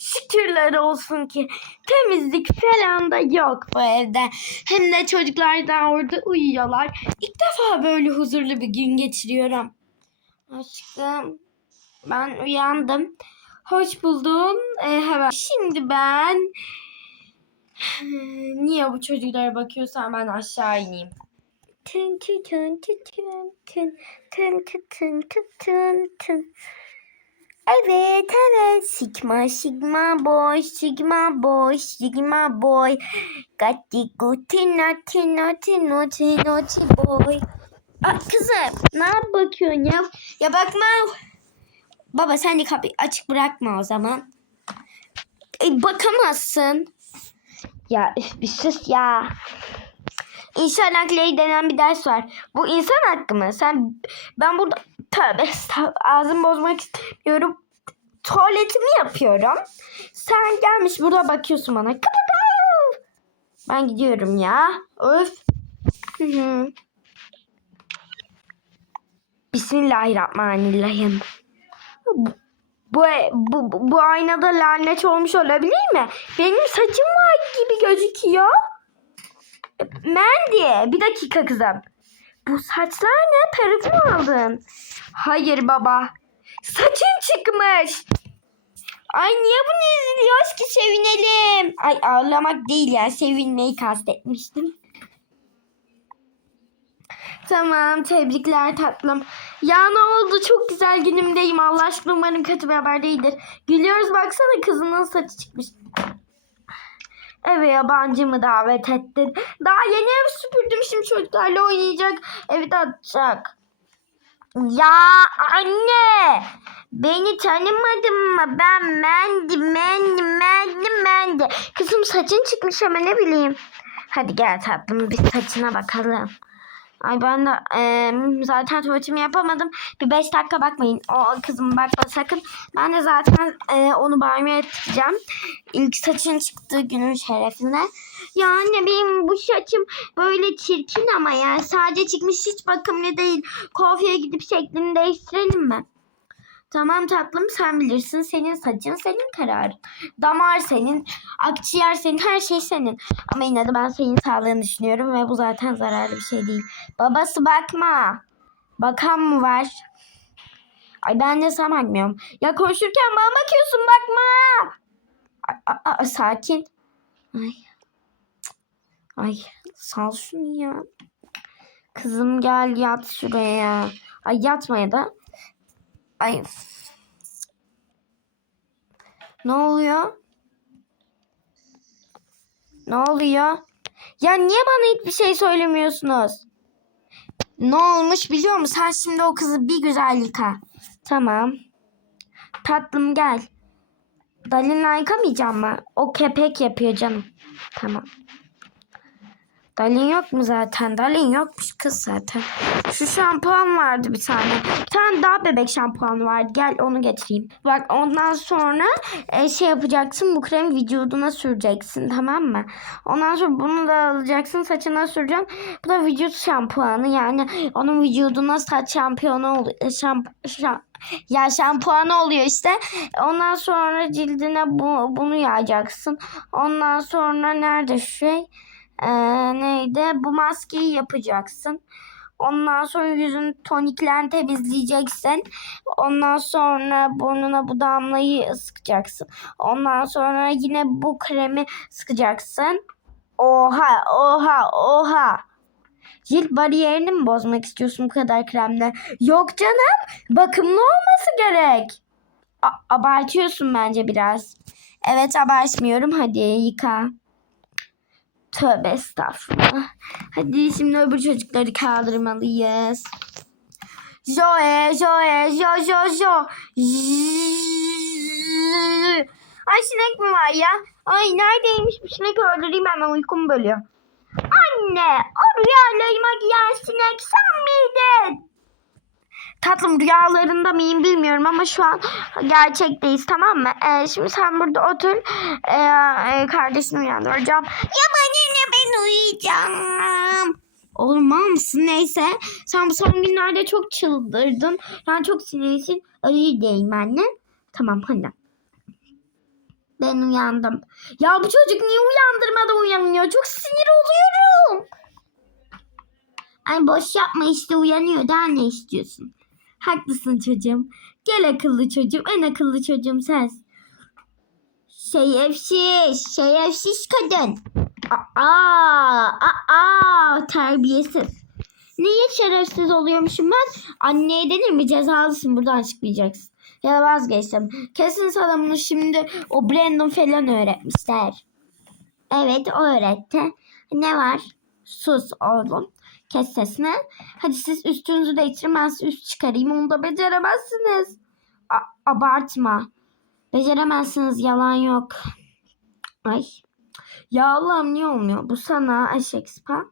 Şükürler olsun ki temizlik falan da yok bu evde. Hem de çocuklar da orada uyuyorlar. İlk defa böyle huzurlu bir gün geçiriyorum. Aşkım ben uyandım. Hoş buldum. Ee, hemen. Şimdi ben niye bu çocuklara bakıyorsam ben aşağı ineyim. Tın tın tın tın tın tın tın tın tın tın. Evet evet sigma sigma boy sigma boy sigma boy Gatti gutti nati nati nati nati boy Aa, kızım ne bakıyorsun ya? Ya bakma. Baba sen de kapıyı açık bırakma o zaman. E, bakamazsın. Ya bir sus ya. İnsan hakları denen bir ders var. Bu insan hakkı mı? Sen ben burada tövbe ağzımı bozmak istemiyorum. Tuvaletimi yapıyorum. Sen gelmiş burada bakıyorsun bana. Ben gidiyorum ya. Öf. Bismillahirrahmanirrahim. Bu, bu, bu, bu aynada lanet olmuş olabilir mi? Benim saçım var gibi gözüküyor. Mandy bir dakika kızım. Bu saçlar ne? Peruk mu aldın? Hayır baba. Saçın çıkmış. Ay niye bunu izliyoruz ki sevinelim. Ay ağlamak değil ya sevinmeyi kastetmiştim. Tamam tebrikler tatlım. Ya ne oldu çok güzel günümdeyim Allah aşkına umarım kötü bir haber değildir. Gülüyoruz baksana kızının saçı çıkmış. Eve yabancı mı davet ettin? Daha yeni ev süpürdüm şimdi çocuklarla oynayacak. Evi dağıtacak. Ya anne beni tanımadın mı? Ben Mendi, Mendi, Mendi, Mendi. Kızım saçın çıkmış ama ne bileyim. Hadi gel tatlım bir saçına bakalım. Ay ben de eee, zaten tuvaletimi yapamadım. Bir beş dakika bakmayın. O kızım bakma sakın. Ben de zaten eee, onu banyoya ettireceğim. İlk saçın çıktığı günün şerefine. Ya anne benim bu saçım böyle çirkin ama ya. Sadece çıkmış hiç bakımlı değil. Kuaföre gidip şeklini değiştirelim mi? Tamam tatlım sen bilirsin. Senin saçın senin kararın. Damar senin, akciğer senin, her şey senin. Ama yine de ben senin sağlığını düşünüyorum ve bu zaten zararlı bir şey değil. Babası bakma. Bakan mı var? Ay ben de sana bakmıyorum. Ya konuşurken bana bakıyorsun bakma. A- a- a- sakin. Ay. Ay sal şunu ya. Kızım gel yat şuraya. Ay yatmaya da. Ay. Ne oluyor? Ne oluyor? Ya niye bana hiçbir şey söylemiyorsunuz? Ne olmuş biliyor musun? Sen şimdi o kızı bir güzel yıka. Tamam. Tatlım gel. Dalin'le yıkamayacağım mı? O kepek yapıyor canım. Tamam. Dalin yok mu zaten? Dalin yokmuş kız zaten. Şu şampuan vardı bir tane. Bir tane daha bebek şampuanı vardı. Gel onu getireyim. Bak ondan sonra e, şey yapacaksın. Bu kremi vücuduna süreceksin tamam mı? Ondan sonra bunu da alacaksın. Saçına süreceksin. Bu da vücut şampuanı. Yani onun vücuduna saç şampiyonu oluyor. Şamp şam ya şampuanı oluyor işte. Ondan sonra cildine bu, bunu yayacaksın. Ondan sonra nerede şey? Ee, neydi? Bu maskeyi yapacaksın. Ondan sonra yüzünü tonikle temizleyeceksin. Ondan sonra burnuna bu damlayı sıkacaksın. Ondan sonra yine bu kremi sıkacaksın. Oha, oha, oha. Cilt bariyerini mi bozmak istiyorsun bu kadar kremle? Yok canım. Bakımlı olması gerek. A- abartıyorsun bence biraz. Evet abartmıyorum. Hadi yıka. Tövbe estağfurullah. Hadi şimdi öbür çocukları kaldırmalıyız. Joe, Joe, Jo, Jo, Jo. Ay sinek mi var ya? Ay neredeymiş bu sinek öldüreyim hemen uykumu bölüyor. Anne o rüyalarıma giyen sinek sen miydin? Tatlım rüyalarında mıyım bilmiyorum ama şu an gerçekteyiz tamam mı? Ee, şimdi sen burada otur. Ee, e, kardeşini uyandıracağım. Ya bana ne ben uyuyacağım. Oğlum mal mısın? Neyse. Sen bu son günlerde çok çıldırdın. Yani çok sinirlisin. Öyle değil anne. Tamam hadi. Ben uyandım. Ya bu çocuk niye uyandırmadan uyanıyor? Çok sinir oluyorum. Ay boş yapma işte uyanıyor. Daha ne istiyorsun? Haklısın çocuğum. Gel akıllı çocuğum. En akıllı çocuğum sensin. Şerefsiz. Şerefsiz kadın. Aa, aa, terbiyesiz. Niye şerefsiz oluyormuşum ben? Anneye denir mi? Cezalısın buradan açıklayacaksın. Ya da vazgeçtim. Kesin sana bunu şimdi o Brandon falan öğretmişler. Evet o öğretti. Ne var? Sus oğlum. Kes sesini. Hadi siz üstünüzü değiştirin ben size üst çıkarayım. Onu da beceremezsiniz. A- abartma. Beceremezsiniz yalan yok. Ay. Ya Allah'ım niye olmuyor? Bu sana eşek spa.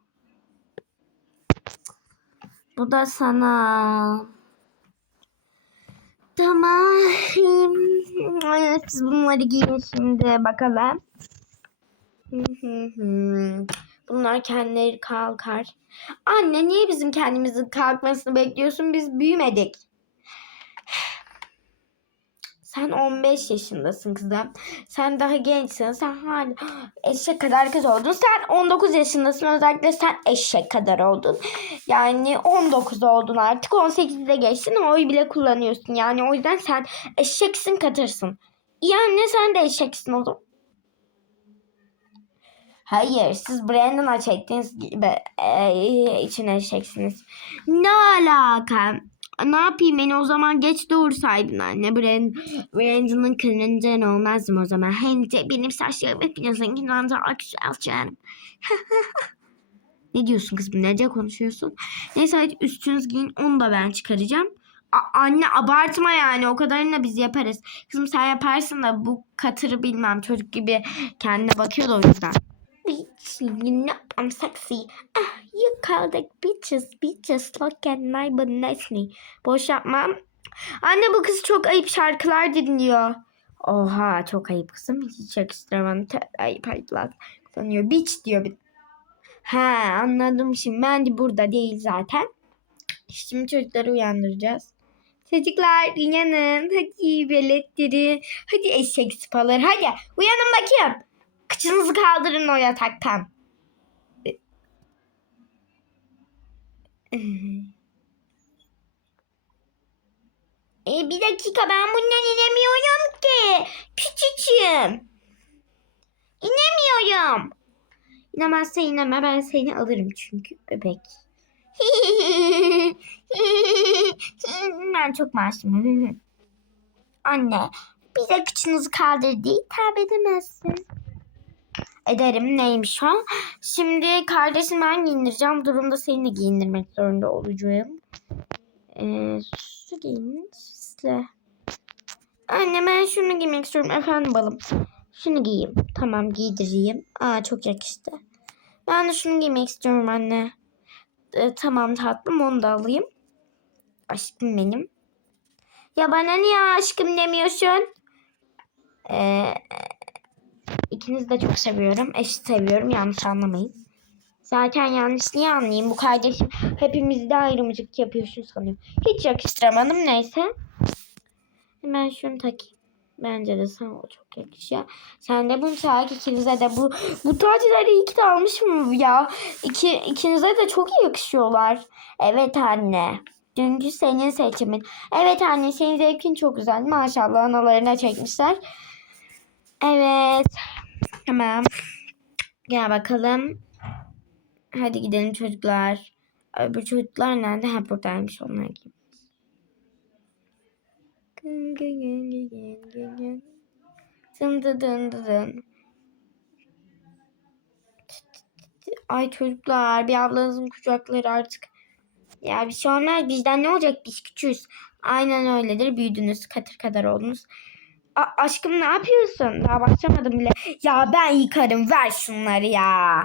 Bu da sana. Tamam. Evet, bunları giyin şimdi bakalım. Bunlar kendileri kalkar. Anne niye bizim kendimizin kalkmasını bekliyorsun? Biz büyümedik. Sen 15 yaşındasın kızım. Sen daha gençsin. Sen hala eşek kadar kız oldun. Sen 19 yaşındasın. Özellikle sen eşek kadar oldun. Yani 19 oldun artık. 18'de geçtin. Oy bile kullanıyorsun. Yani o yüzden sen eşeksin katırsın. Anne sen de eşeksin o zaman. Hayır siz Brandon'a çektiğiniz gibi e, için eşeksiniz. Ne alaka? Ne yapayım beni o zaman geç doğursaydın anne. Brand, Brandon'ın kırıncan olmazdım o zaman. Hem de benim saçlarım hepinizin daha güzel canım. ne diyorsun kızım? Nece konuşuyorsun? Neyse hadi üstünüz giyin onu da ben çıkaracağım. A- anne abartma yani o kadarını da biz yaparız. Kızım sen yaparsın da bu katırı bilmem çocuk gibi kendine bakıyor da o yüzden. Bitch, you know I'm sexy. Ah, you call the bitches, bitches look at my bonnesni. Boş yapmam. Anne bu kız çok ayıp şarkılar dinliyor. Oha çok ayıp kızım. Hiç yakıştıramadım. Te- Ayıp ayıplar sanıyor. Bitch diyor. Ha anladım şimdi. Ben de burada değil zaten. Şimdi çocukları uyandıracağız. Çocuklar uyanın. Hadi veletleri. Hadi eşek sıpaları. Hadi uyanın bakayım. Kıçınızı kaldırın o yataktan. E, bir dakika ben bundan inemiyorum ki. Küçücüğüm. İnemiyorum. İnemezse ineme ben seni alırım çünkü bebek. ben çok masumum. Anne bize kıçınızı kaldır diye hitap edemezsin. Ederim neymiş o? Şimdi kardeşim ben giyindireceğim. Bu durumda seni de giyindirmek zorunda olacağım. Ee, su giyin. Süsle. Anne ben şunu giymek istiyorum. Efendim balım. Şunu giyeyim. Tamam giydireyim. Aa çok yakıştı. Ben de şunu giymek istiyorum anne. Ee, tamam tatlım onu da alayım. Aşkım benim. Ya bana niye aşkım demiyorsun? Ee, ikinizi de çok seviyorum. Eşit seviyorum. Yanlış anlamayın. Zaten yanlış niye anlayayım? Bu kardeşim hepimizi de ayrımcılık yapıyorsun sanıyorum. Hiç yakıştıramadım. Neyse. Hemen şunu takayım. Bence de sana o çok yakışıyor. Sen de bunu tak ikinize de bu bu tacıları iyi ki de almış mı ya? İki, ikinize de çok iyi yakışıyorlar. Evet anne. Dünkü senin seçimin. Evet anne senin zevkin çok güzel. Maşallah analarına çekmişler. Evet. Tamam. Gel bakalım. Hadi gidelim çocuklar. Öbür çocuklar nerede? Ha buradaymış onlar gibi. Dın dı dın dı dın. Ay çocuklar bir ablanızın kucakları artık. Ya bir şey olmaz bizden ne olacak biz küçüğüz. Aynen öyledir büyüdünüz katır kadar oldunuz. A- aşkım ne yapıyorsun? Daha başlamadım bile. Ya ben yıkarım ver şunları ya.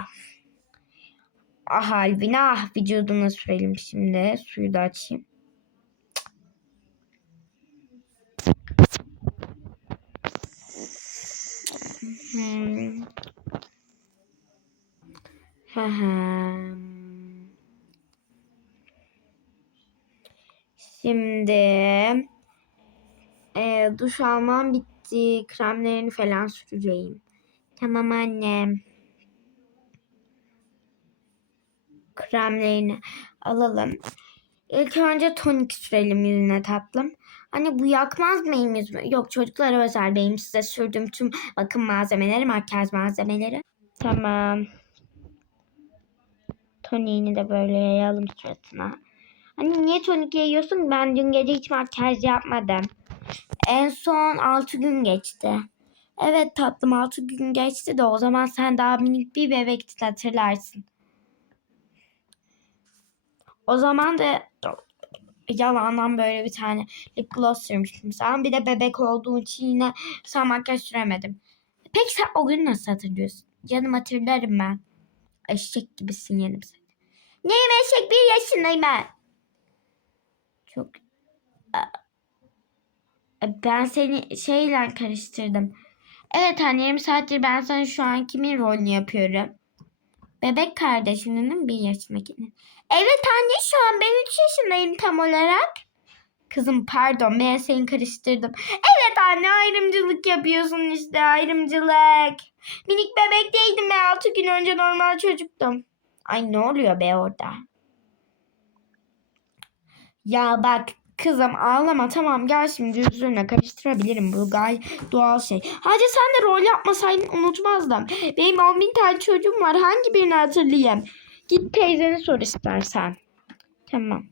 Ah halbine ah vücuduna sürelim şimdi. Suyu da açayım. Hmm. Şimdi e, duş almam bitti. Kremlerini falan süreceğim. Tamam annem. Kremlerini alalım. İlk önce tonik sürelim yüzüne tatlım. Anne bu yakmaz mıyım yüzümü? Yok çocuklara özel benim size sürdüğüm tüm bakım malzemeleri, makyaj malzemeleri. Tamam. Toniğini de böyle yayalım suratına. Anne niye tonik yiyorsun? Ben dün gece hiç makyaj yapmadım. En son 6 gün geçti. Evet tatlım 6 gün geçti de o zaman sen daha minik bir bebektin hatırlarsın. O zaman da yalandan böyle bir tane lip gloss sürmüştüm sana. Bir de bebek olduğu için yine sana makyaj süremedim. Peki sen o gün nasıl hatırlıyorsun? Canım hatırlarım ben. Eşek gibisin yenim seni. Neyim eşek? Bir yaşındayım ben. Çok... Ben seni şeyle karıştırdım. Evet anne yarım saattir ben sana şu an kimin rolünü yapıyorum? Bebek kardeşinin bir yaşındakinin. Evet anne şu an ben 3 yaşındayım tam olarak. Kızım pardon ben seni karıştırdım. Evet anne ayrımcılık yapıyorsun işte ayrımcılık. Minik bebek değildim ben 6 gün önce normal çocuktum. Ay ne oluyor be orada? Ya bak kızım ağlama tamam gel şimdi üzülme karıştırabilirim bu gayet doğal şey. Hadi sen de rol yapmasaydın unutmazdım. Benim 10 bin tane çocuğum var hangi birini hatırlayayım? Git teyzeni sor istersen. Tamam.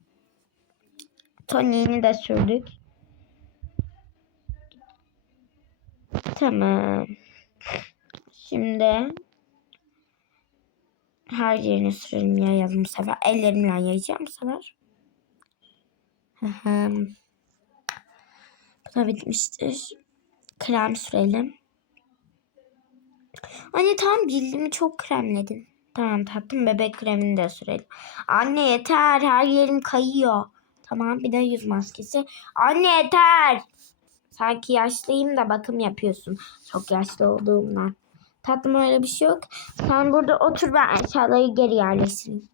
Tony'ni de sürdük. Tamam. Şimdi her yerini sürelim yayalım bu sefer. Ellerimle yayacağım sefer. Bu da bitmiştir. Krem sürelim. Anne tam cildimi çok kremledin. Tamam tatlım bebek kremini de sürelim. Anne yeter her yerim kayıyor. Tamam bir de yüz maskesi. Anne yeter. Sanki yaşlıyım da bakım yapıyorsun. Çok yaşlı olduğumdan. Tatlım öyle bir şey yok. Sen burada otur ben eşyaları geri yerleştireyim.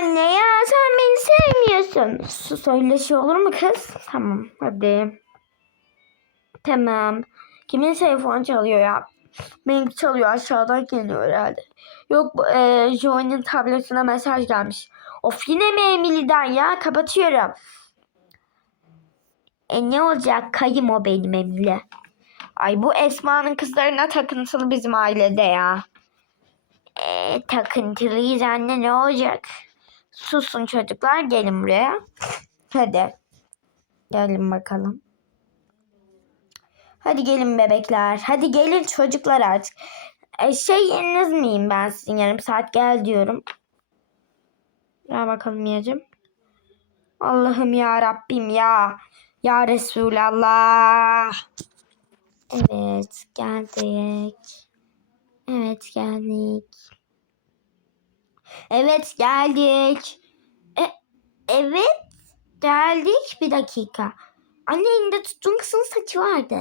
Anne ya sen beni sevmiyorsun. Sus öyle şey olur mu kız? Tamam hadi. Tamam. Kimin telefon çalıyor ya? Benimki çalıyor aşağıdan geliyor herhalde. Yok e, Joey'nin tabletine mesaj gelmiş. Of yine mi Emily'den ya? Kapatıyorum. E ne olacak? Kayım o benim Emily. Ay bu Esma'nın kızlarına takıntılı bizim ailede ya. E, takıntılıyız anne ne olacak? Susun çocuklar gelin buraya. Hadi. Gelin bakalım. Hadi gelin bebekler. Hadi gelin çocuklar artık. E, şey yeriniz miyim ben sizin yarım saat gel diyorum. Gel bakalım Miyacım. Allah'ım ya Rabbim ya. Ya Resulallah. Evet geldik. Evet geldik. Evet geldik. E, evet geldik. Bir dakika. Anne elinde tuttuğun kızın saçı vardı.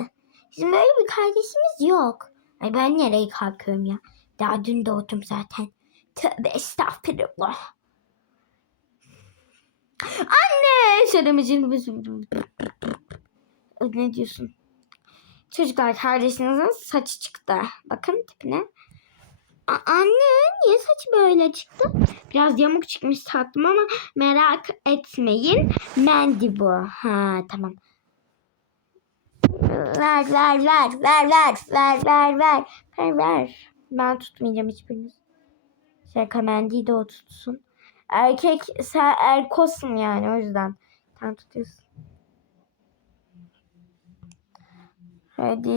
Bizim böyle bir kardeşimiz yok. Ay ben nereye kalkıyorum ya? Daha dün doğdum zaten. Tövbe estağfurullah. Anne! Söylemeyeceğim. Ne diyorsun? Çocuklar kardeşinizin saçı çıktı. Bakın tipine. A- anne niye saçı böyle çıktı? Biraz yamuk çıkmış tatlım ama merak etmeyin. Mendi bu. Ha tamam. Ver ver ver ver ver ver ver ver ver ver. Ben tutmayacağım hiçbiriniz. Şaka Mendi'yi de o tutsun. Erkek sen erkosun yani o yüzden. Sen tutuyorsun. Hadi.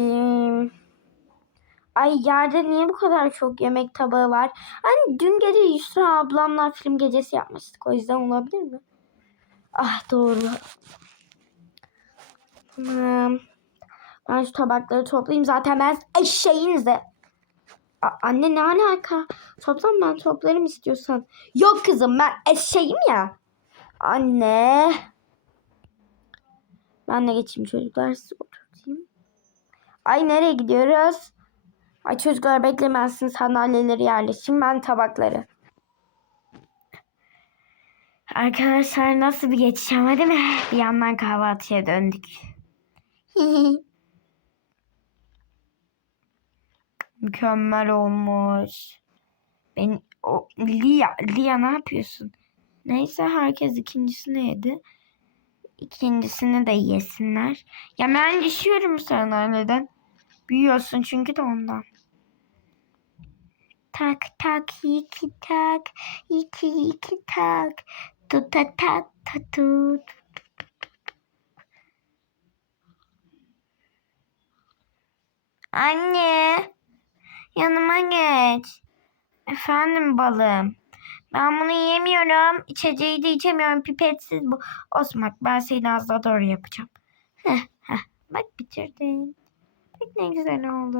Ay yerde niye bu kadar çok yemek tabağı var? Hani dün gece Yusra ablamla film gecesi yapmıştık. O yüzden olabilir mi? Ah doğru. Tamam. Ben şu tabakları toplayayım. Zaten ben eşeğinize. A- anne ne alaka? Toplam ben toplarım istiyorsan. Yok kızım ben eşeğim ya. Anne. Ben de geçeyim çocuklar sizi oturtayım. Ay nereye gidiyoruz? Ay çocuklar beklemezsin sandalyeleri yerleşin ben tabakları. Arkadaşlar nasıl bir geçiş ama değil mi? Bir yandan kahvaltıya döndük. Mükemmel olmuş. Ben o Lia, Lia ne yapıyorsun? Neyse herkes ikincisini yedi. İkincisini de yesinler. Ya ben düşüyorum sana neden? Büyüyorsun çünkü de ondan. Tak tak iki tak iki iki tak tut ta tak ta tut. Anne yanıma geç. Efendim balım. Ben bunu yemiyorum. İçeceği de içemiyorum. Pipetsiz bu. Olsun bak ben seni az daha doğru yapacağım. Heh, heh. Bak bitirdin. Bak ne güzel oldu.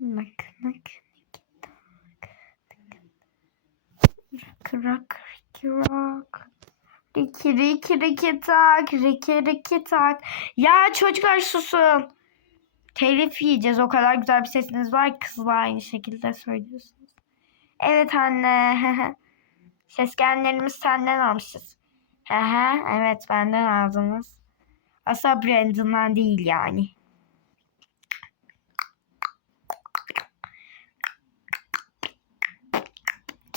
Bak bak. Rock rock rock. Riki riki riki tak. Riki riki. Ya çocuklar susun. Telif yiyeceğiz. O kadar güzel bir sesiniz var. Kızla aynı şekilde söylüyorsunuz. Evet anne. Sesgenlerimiz senden almışız. Aha, evet benden aldınız. Asla Brandon'dan değil yani.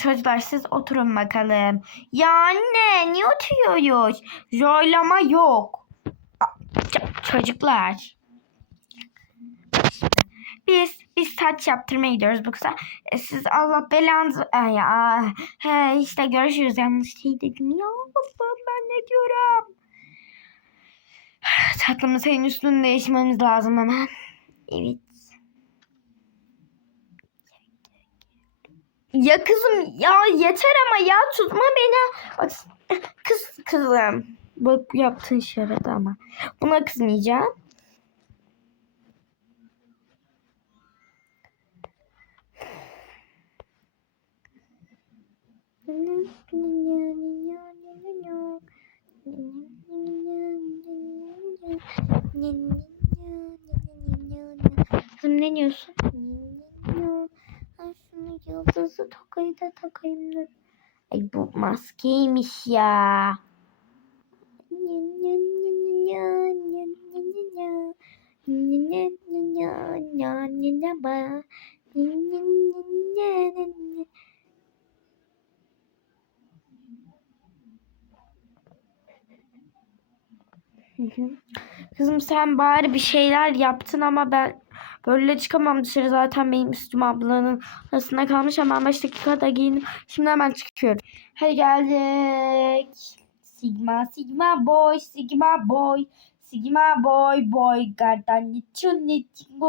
Çocuklar siz oturun bakalım. Ya anne niye oturuyoruz? Zorlama yok. Çocuklar. Biz biz saç yaptırmaya gidiyoruz kıza. E, siz Allah belanızı... Ay, ya, he, işte görüşürüz. Yanlış şey dedim. Ya Allah'ım ben ne diyorum? Tatlım senin üstünü değişmemiz lazım hemen. Evet. Ya kızım ya yeter ama ya tutma beni. Bak kız kızım. Bak yaptığın şerefti ama. Buna kızmayacağım. Kızım ne diyorsun? Ay şunu yıldızı takayı da takayım dur. Ay bu maskeymiş ya. Kızım sen bari bir şeyler yaptın ama ben böyle çıkamam dışarı zaten benim üstüm ablanın arasında kalmış hemen 5 dakikada giyindim. Şimdi hemen çıkıyorum. Hadi geldik. Sigma sigma boy sigma boy sigma boy boy gardan niçin niçin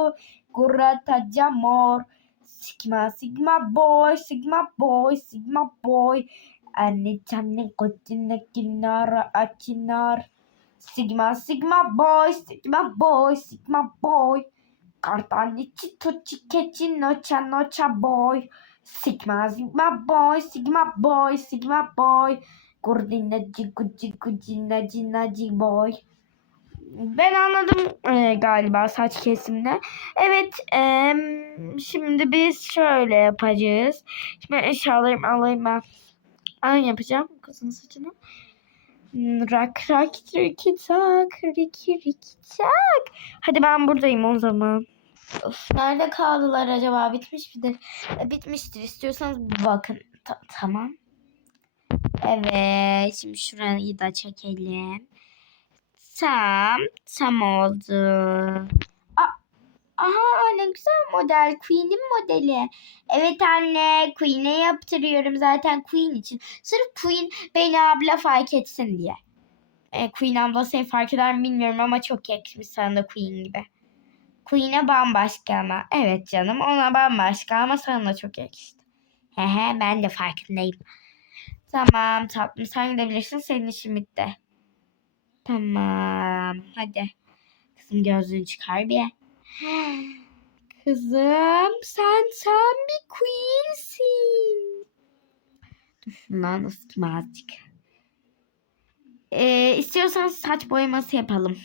kurata jamor sigma sigma boy sigma boy sigma boy anne canne kocine kinara açınar Sigma, Sigma boy, Sigma boy, Sigma boy. Kartanici, tuci, keci, nocia, nocia boy. Sigma, Sigma boy, Sigma boy, Sigma boy. Gurdinacı, guci, guci, naci, naci boy. Ben anladım e, galiba saç kesimini. Evet, e, şimdi biz şöyle yapacağız. Şimdi eşyalarımı alayım ben. Aynı yapacağım kızın saçını. Rak rak riki tak riki riki tak. Hadi ben buradayım o zaman. Of, nerede kaldılar acaba? Bitmiş midir? E, bitmiştir. İstiyorsanız bakın. Ta- tamam. Evet. Şimdi şurayı da çekelim. Tam. Tam oldu. Aa, aha ne güzel model. Queen'in modeli. Evet anne. Queen'e yaptırıyorum zaten Queen için. Sırf Queen beni abla fark etsin diye. E, Queen abla seni fark eder mi bilmiyorum ama çok yakışmış sana da Queen gibi. Queen'e bambaşka ama. Evet canım ona bambaşka ama sana da çok yakıştı. Hehe ben de farkındayım. Tamam tatlım sen gidebilirsin senin işin bitti. Tamam hadi. Kızım gözlüğünü çıkar bir. Kızım sen sen bir queensin. Dur şundan ısıtma azıcık. Ee, istiyorsan saç boyaması yapalım.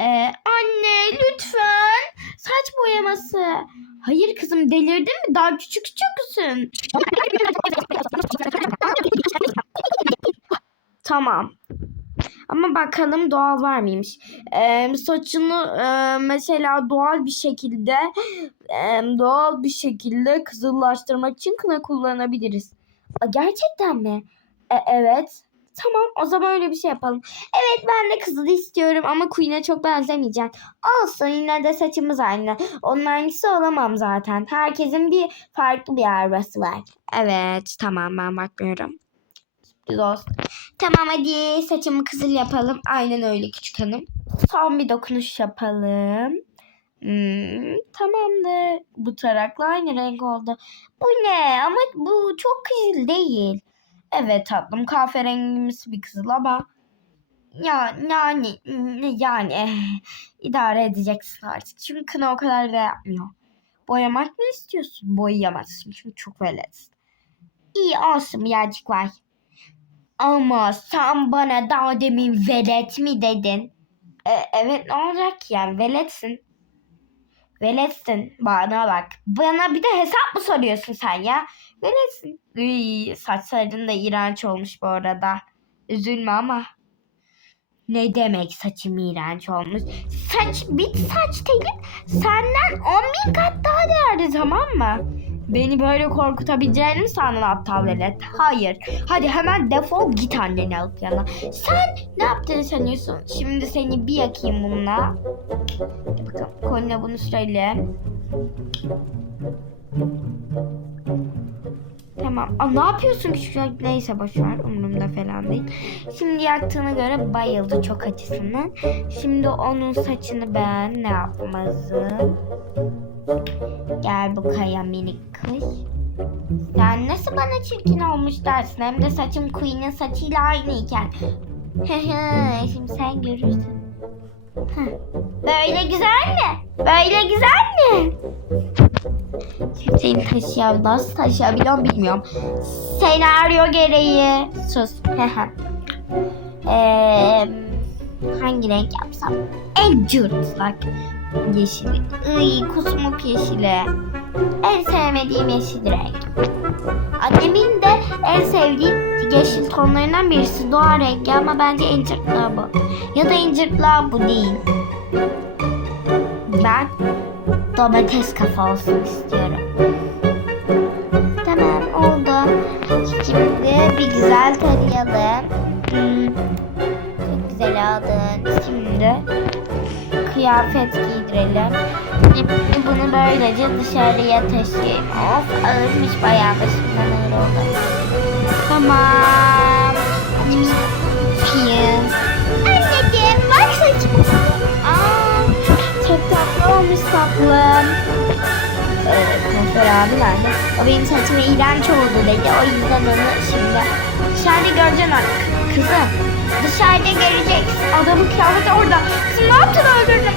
Ee, anne lütfen saç boyaması. Hayır kızım delirdin mi? Daha küçük küçüksün. tamam. Ama bakalım doğal var mıymış. Ee, saçını e, mesela doğal bir şekilde e, doğal bir şekilde kızıllaştırmak için kına kullanabiliriz. Aa, gerçekten mi? E, evet. Tamam o zaman öyle bir şey yapalım. Evet ben de kızıl istiyorum ama Queen'e çok benzemeyeceğim. Olsun yine de saçımız aynı. Onun aynısı olamam zaten. Herkesin bir farklı bir arabası var. Evet tamam ben bakmıyorum. Sürpriz olsun. Tamam hadi saçımı kızıl yapalım. Aynen öyle küçük hanım. Son bir dokunuş yapalım. Hmm, tamamdır. Bu tarakla aynı renk oldu. Bu ne? Ama bu çok kızıl değil. Evet tatlım kahverengimsi bir kızıl ama ya yani yani idare edeceksin artık. Çünkü kına o kadar da yapmıyor. Boyamak mı istiyorsun? Boyayamazsın çünkü çok veletsin. İyi olsun birazcık var. Ama sen bana daha demin velet mi dedin? E, evet ne olacak yani veletsin. Veletsin bana bak. Bana bir de hesap mı soruyorsun sen ya? Veletsin. Iy, saçların da iğrenç olmuş bu arada. Üzülme ama. Ne demek saçım iğrenç olmuş? Saç bit saç telin senden 10 bin kat daha değerli tamam mı? Beni böyle korkutabileceğini mi sandın aptal velet? Hayır. Hadi hemen defol git anneni alıp yana. Sen ne yaptığını sanıyorsun? Şimdi seni bir yakayım bununla. Bakalım koluna bunu sürelim. Tamam. Aa, ne yapıyorsun küçük çocuk? Neyse boşver. Umurumda falan değil. Şimdi yaktığına göre bayıldı çok acısından. Şimdi onun saçını ben ne yapmazım? Gel bu kaya minik kız. Sen nasıl bana çirkin olmuş dersin? Hem de saçım Queen'in saçıyla aynıyken. Şimdi sen görürsün. Böyle güzel mi? Böyle güzel mi? Şimdi seni taşıyabiliyorum. Nasıl taşıyabiliyorum bilmiyorum. Senaryo gereği. Sus. Eee, hangi renk yapsam? En cırtlak yeşil. Iy, kusmuk yeşili. En sevmediğim yeşil renk. Annemin de en sevdiği yeşil tonlarından birisi doğa rengi ama bence en cırtlağı bu. Ya da en cırtlağı bu değil. Ben domates kafa olsun istiyorum. Tamam oldu. Şimdi bir güzel tarayalım. Hmm, çok güzel aldın. Şimdi kıyafet giydirelim. Bunu böylece dışarıya taşıyayım. Of ağırmış bayağı başımdan ağır oldu. Tamam. Film. Anneciğim bak saçım. Aa, çok tatlı olmuş tatlım. Kuaför abi nerede? O benim saçım iğrenç oldu dedi. O yüzden onu şimdi dışarıda göreceksin artık. Kızım dışarıda göreceksin. Adamın kıyafeti orada. Kızım ne yaptın öldürdün?